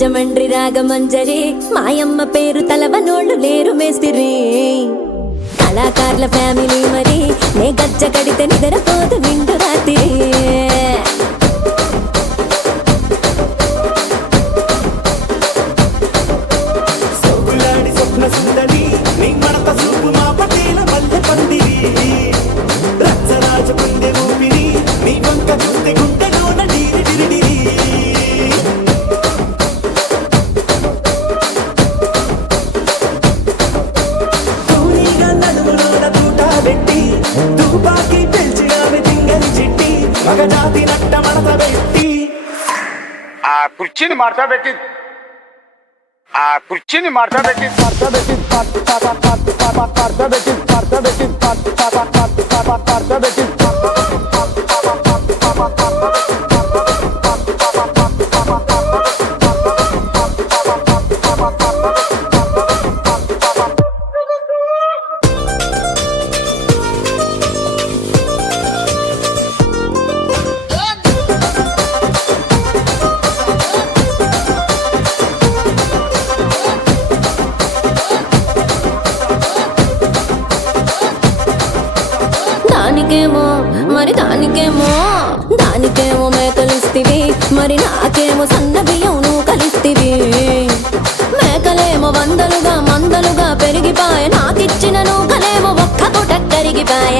రాజమండ్రి రాగమంజరి మాయమ్మ పేరు తలవనోళ్ళు లేరు మేస్తిరి కళాకారుల ఫ్యామిలీ మరి నే గజ్జ కడితే నిద్రపోదు నిండు రాత్రి కుర్చీని మార్చా పెట్టి దానికేమో మేకలిస్తివి మరి నాకేమో సన్న బియ్యం నువ్వు కలిస్తివి మేకలేమో వందలుగా మందలుగా పెరిగిపాయ నాకిచ్చిన నూకలేమో ఒక్క పూట కరిగిపాయ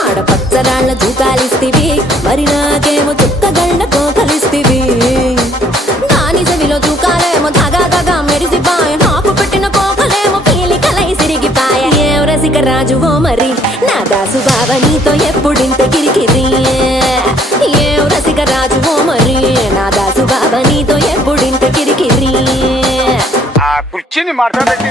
ఆడపచ్చరాళ్ళ తూకాలిస్తివి మరి నాకేమో చుక్కగళ్ళ కోకలిస్తివి దాని చెవిలో తూకాలేమో తగా తగా మెరిసిపాయ నాకు పెట్టిన కోకలేమో పీలికలై సిరిగిపాయ ఏం రసిక రాజువో మరి నా దాసు బావ నీతో ఎప్పుడింత కిరికిరి ఏం రసిక రాజువో మరి నా దాసు బావ నీతో ఎప్పుడింత కిరికిరి కుర్చీని మార్చా పెట్టి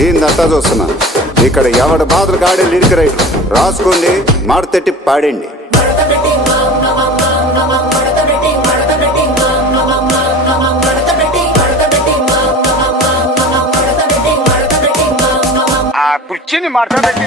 ఏందంతా చూస్తున్నా ఇక్కడ ఎవడ బాధలు గాడే లిరిక్ రైటర్ రాసుకోండి మాడతెట్టి పాడండి. కుర్చీని మార్చా పెట్టి